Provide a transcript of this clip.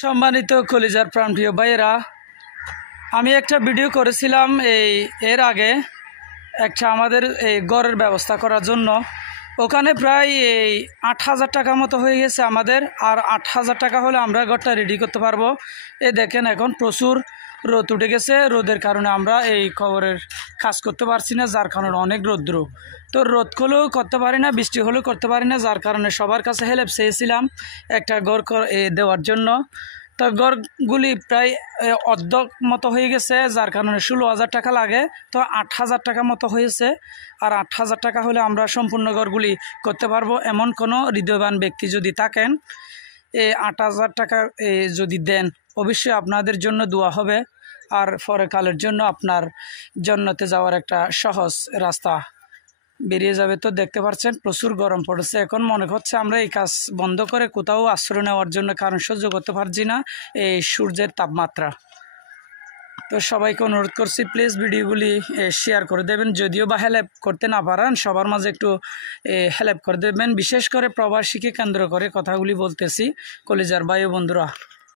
সম্মানিত কলিজার প্রাণপ্রিয় ভাইয়েরা, আমি একটা ভিডিও করেছিলাম এর আগে একটা আমাদের এই ঘরের ব্যবস্থা করার জন্য। ওখানে প্রায় 8,000 টাকা মতো হয়ে গেছে আমাদের। আর 8,000 টাকা হলে আমরা ঘরটা রেডি করতে পারবো। দেখেন এখন প্রচুর রোদ উঠে গেছে। রোদের কারণে আমরা এই কবরের কাজ করতে পারছি না, যার কারণে অনেক রৌদ্র। তো রোদ হলেও করতে পারি না, বৃষ্টি হলেও করতে পারি না, যার কারণে সবার কাছে হেল্প চেয়েছিলাম একটা ঘর দেওয়ার জন্য। তো ঘরগুলি প্রায় অর্ধেক মতো হয়ে গেছে, যার কারণে 16,000 টাকা লাগে। তো 8,000 টাকা মতো হয়েছে। আর 8,000 টাকা হলে আমরা সম্পূর্ণ ঘরগুলি করতে পারবো। এমন কোনো হৃদয়বান ব্যক্তি যদি থাকেন, এই 8,000 টাকা যদি দেন, অবশ্যই আপনাদের জন্য দোয়া হবে। আর পরকালের জন্য আপনার জান্নাতে যাওয়ার একটা সহজ রাস্তা বেরিয়ে যাবে। তো দেখতে পাচ্ছেন প্রচুর গরম পড়েছে। এখন মনে হচ্ছে আমরা এই কাজ বন্ধ করে কোথাও আশ্রয় নেওয়ার জন্য, কারণ সহ্য করতে পারছি না এই সূর্যের তাপমাত্রা। তো সবাইকে অনুরোধ করছি, প্লিজ ভিডিওগুলি শেয়ার করে দেবেন। যদিও বা হেল্প করতে না পারেন, সবার মাঝে একটু হেল্প করে দেবেন। বিশেষ করে প্রবাসীকে কেন্দ্র করে কথাগুলি বলতেছি, কলিজার ভাই ও বন্ধুরা।